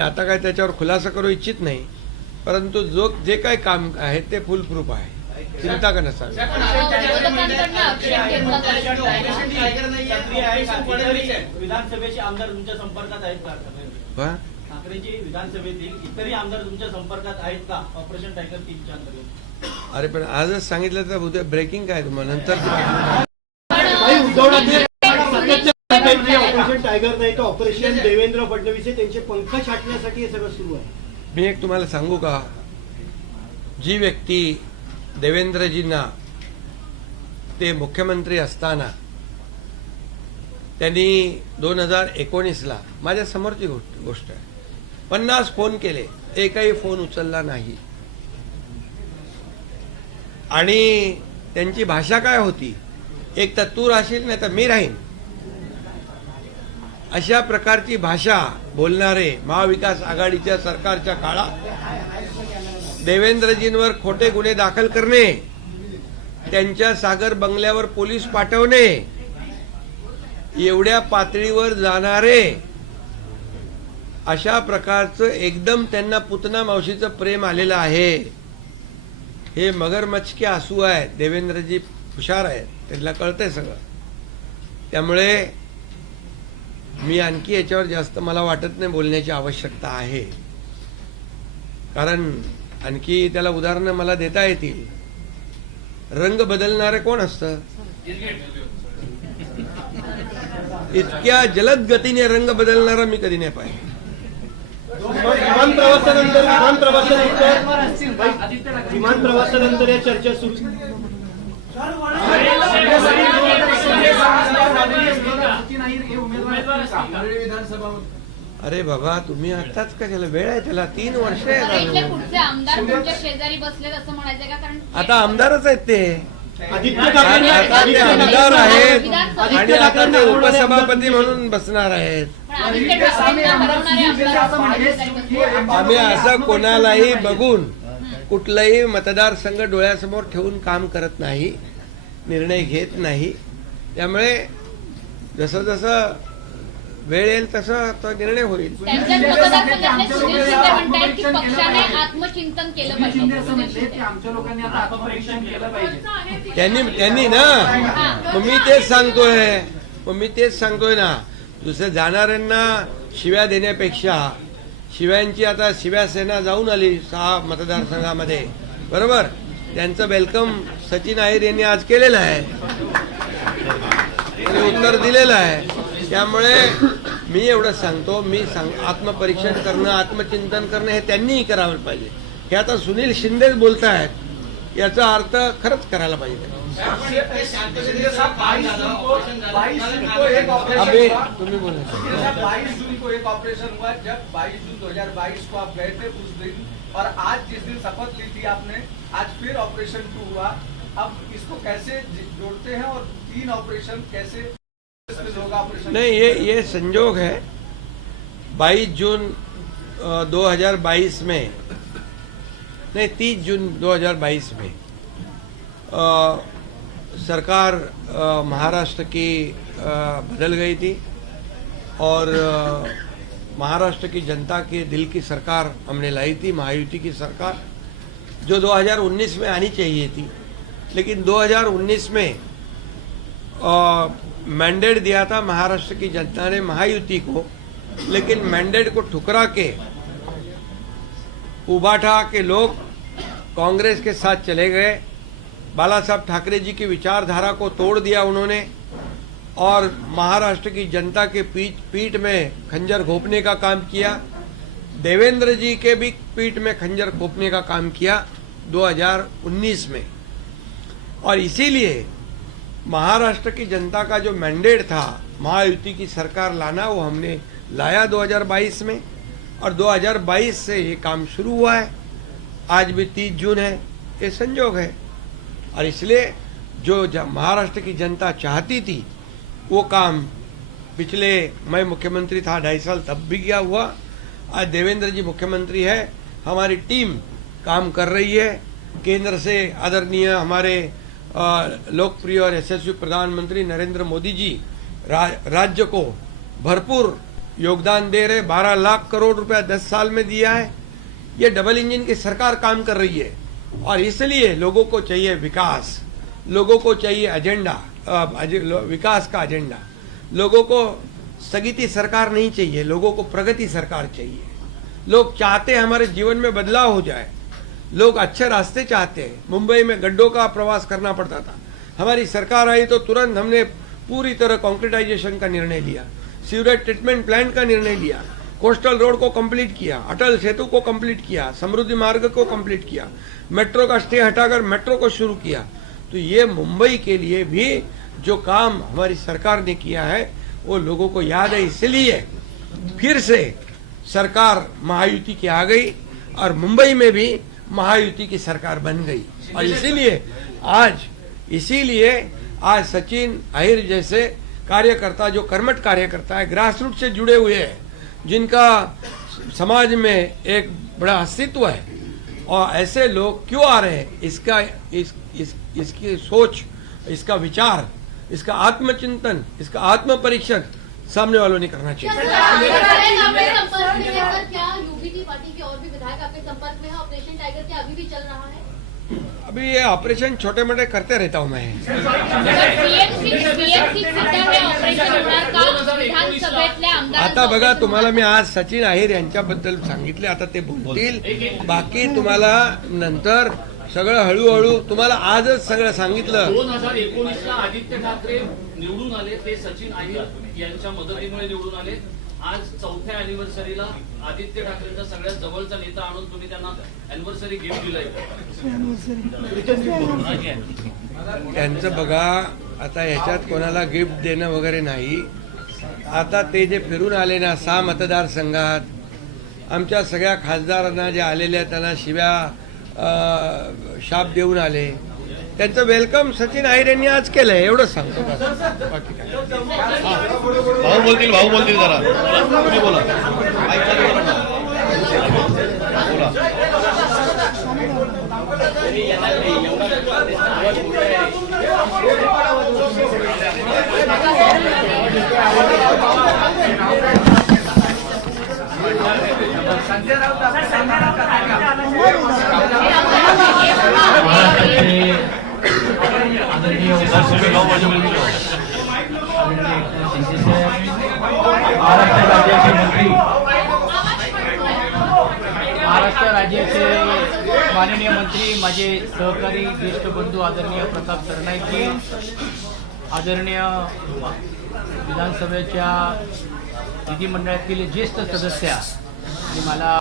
आता काय त्याच्यावर खुलासा करू इच्छित नाही, परंतु जे काही काम आहे ते फुल प्रूफ आहे, चिंता का नसावी. विधानसभेचे आमदार तुमच्या संपर्कात आहेत का? ठाकरेजी विधानसभेतील इतरही आमदार तुमच्या संपर्कात आहेत का ऑपरेशन टायगर 3च्या अंतर्गत? अरे पण आजच सांगितलं तर उद्या ब्रेकिंग काय तुम्हाला नंतर ऑपरेशन टायगर नाही तर ऑपरेशन देवेंद्र फडणवीस त्यांचे पंख छाटण्यासाठी हे सगळं सुरू आहे. मी एक तुम्हाला सांगू का, जी व्यक्ती देवेंद्रजींना ते मुख्यमंत्री असताना त्यांनी 2019ला माझ्या समोरची गोष्ट आहे 50 फोन केले, एकही फोन उचलला नाही. आणि त्यांची भाषा काय होती, एक तर तू राहशील नाही तर मी राहीन, अशा प्रकारची भाषा बोलणारे महाविकास आघाडीच्या सरकारच्या काळात देवेंद्रजींवर खोटे गुन्हे दाखल करणे, त्यांच्या सागर बंगल्यावर पोलीस पाठवणे, एवढ्या पातळीवर जाणारे अशा प्रकारचं एकदम त्यांना पुतना मावशीचं प्रेम आलेलं आहे. हे मगरमच्छ के आंसू आहे. देवेंद्रजी हुशार आहेत, त्यांना कळतंय सगळं. त्यामुळे मी आणखी याच्यावर जास्त मला वाटत नाही बोलण्याची आवश्यकता आहे, कारण आणखी त्याला उदाहरणं मला देता येतील. रंग बदलणारे कोण असतं? इतक्या जलद गतीने रंग बदलणारा मी कधी नाही पाहिजे. विमान प्रवासानंतर या चर्चा सुरू. अरे बाबा, तुम्ही आताच का त्याला वेळ आहे, त्याला 3 वर्ष आता आमदारच आहेत ते. आमदार आहेत आणि आता ते उपसभापती म्हणून बसणार आहेत. आम्ही असं कोणालाही बघून कुठलाही मतदारसंघ डोळ्यासमोर ठेवून काम करत नाही, निर्णय घेत नाही. त्यामुळे जसं जसं वेळ येईल तसं तो निर्णय होईल. त्यांनी ना, मग मी तेच सांगतोय ना, दुसऱ्या जाणाऱ्यांना शिव्या देण्यापेक्षा शिव्यांची आता शिव्यासेना जाऊन आली 6 मतदारसंघामध्ये, बरोबर. त्यांचं वेलकम सचिन अहिर यांनी आज केलेलं आहे, उत्तर दिलेलं आहे. त्यामुळे मी एवढं सांगतो, आत्मपरीक्षण करणं, आत्मचिंतन करणं हे त्यांनीही करायला पाहिजे. हे आता सुनील शिंदेच बोलतायत, याचा अर्थ खरंच करायला पाहिजे. तुम्ही बोला. 22 जून को एक ऑपरेशन हुआ, जब 22 जून 2022 को आप गए थे उस दिन, और आज जिस दिन शपथ ली थी आपने, आज फिर ऑपरेशन 2 हुआ. अब इसको कैसे जोड़ते हैं और 3 ऑपरेशन कैसे होगा? नहीं, ये संजोग है. 22 जून 2022 में नहीं, 30 जून 2022 में सरकार महाराष्ट्र की बदल गई थी और महाराष्ट्र की जनता के दिल की सरकार हमने लाई थी, महायुति की सरकार, जो 2019 में आनी चाहिए थी. लेकिन 2019 में मैंडेट दिया था महाराष्ट्र की जनता ने महायुति को, लेकिन मैंडेट को ठुकरा के उबाठा के लोग कांग्रेस के साथ चले गए. बाला साहब ठाकरे जी की विचारधारा को तोड़ दिया उन्होंने, और महाराष्ट्र की जनता के पीठ में खंजर घोंपने का काम किया. देवेंद्र जी के भी पीठ में खंजर घोंपने का काम किया 2019 में. और इसीलिए महाराष्ट्र की जनता का जो मैंडेट था महायुति की सरकार लाना, वो हमने लाया 2022 में, और 2022 से ये काम शुरू हुआ है. आज भी 30 जून है, ये संजोग है. और इसलिए जो महाराष्ट्र की जनता चाहती थी वो काम पिछले, मैं मुख्यमंत्री था 2.5 साल, तब भी किया हुआ. आज देवेंद्र जी मुख्यमंत्री है, हमारी टीम काम कर रही है. केंद्र से आदरणीय हमारे लोकप्रिय और यशस्वी प्रधानमंत्री नरेंद्र मोदी जी राज्य को भरपूर योगदान दे रहे, 12 लाख करोड़ रुपया 10 साल में दिया है। ये डबल इंजन की सरकार काम कर रही है और इसलिए लोगों को चाहिए विकास, लोगों को चाहिए एजेंडा, विकास का एजेंडा। लोगों को स्थगिती सरकार नहीं चाहिए, लोगों को प्रगति सरकार चाहिए। लोग चाहते हैं हमारे जीवन में बदलाव हो जाए, लोग अच्छे रास्ते चाहते हैं। मुंबई में गड्ढों का प्रवास करना पड़ता था, हमारी सरकार आई तो तुरंत हमने पूरी तरह कॉन्क्रीटाइजेशन का निर्णय लिया, सीवरेज ट्रीटमेंट प्लांट का निर्णय लिया, कोस्टल रोड को कंप्लीट किया, अटल सेतु को कंप्लीट किया, समृद्धि मार्ग को कंप्लीट किया, मेट्रो का स्टे हटाकर मेट्रो को शुरू किया। तो ये मुंबई के लिए भी जो काम हमारी सरकार ने किया है वो लोगों को याद है, इसलिए फिर से सरकार महायुति की आ गई और मुंबई में भी महायुति की सरकार बन गई। और इसीलिए आज सचिन अहिर जैसे कार्यकर्ता, जो कर्मठ कार्यकर्ता है, ग्रासरूट से जुड़े हुए हैं, जिनका समाज में एक बड़ा अस्तित्व है, और ऐसे लोग क्यों आ रहे हैं, इसकी सोच, इसका विचार, इसका आत्मचिंतन, इसका आत्म परीक्षण सामने वालों ने करना चाहिए। क्या यूबीटी पार्टी के और भी विधायक आपके संपर्क में है? ऑपरेशन टाइगर क्या अभी भी चल रहा है? अभी ये ऑपरेशन छोटे मोटे करते रहता हूँ मैं। आता बघा, तुम्हाला मी आज सचिन अहिर यांच्याबद्दल सांगितले, आता ते बोलतील, बाकी तुम्हाला नंतर सगळं हळूहळू, तुम्हाला आजच सगळं सांगितलं। 2019ला आदित्य ठाकरे निवडून आले, ते सचिन अहिर यांच्या मदतीमुळे निवडून आले। आज 4थ्या अॅनिव्हर्सरीला आदित्य ठाकरेंचा सगळ्यात जवळचा नेता आणून तुम्ही त्यांना अॅनिव्हर्सरी गिफ्ट दिलंय। त्यांचं बघा, आता ह्याच्यात कोणाला गिफ्ट देणं वगैरे नाही। आता ते जे फिरून आले ना 6 मतदारसंघात, आमच्या सगळ्या खासदारांना जे आलेल्या त्यांना शिव्या शाप देऊन आले, त्यांचं वेलकम सचिन अहिर यांनी आज केलंय, एवढंच सांगतो बस, बाकी काय। भाऊ बोलतील जरा, तुम्ही बोला, माईक चालू करा ना, बोला। महाराष्ट्र राज्याचे माननीय मंत्री, माझे सहकारी ज्येष्ठ बंधू आदरणीय प्रताप सरनाईकजी, आदरणीय विधानसभेच्या विधिमंडळातील ज्येष्ठ सदस्य, मला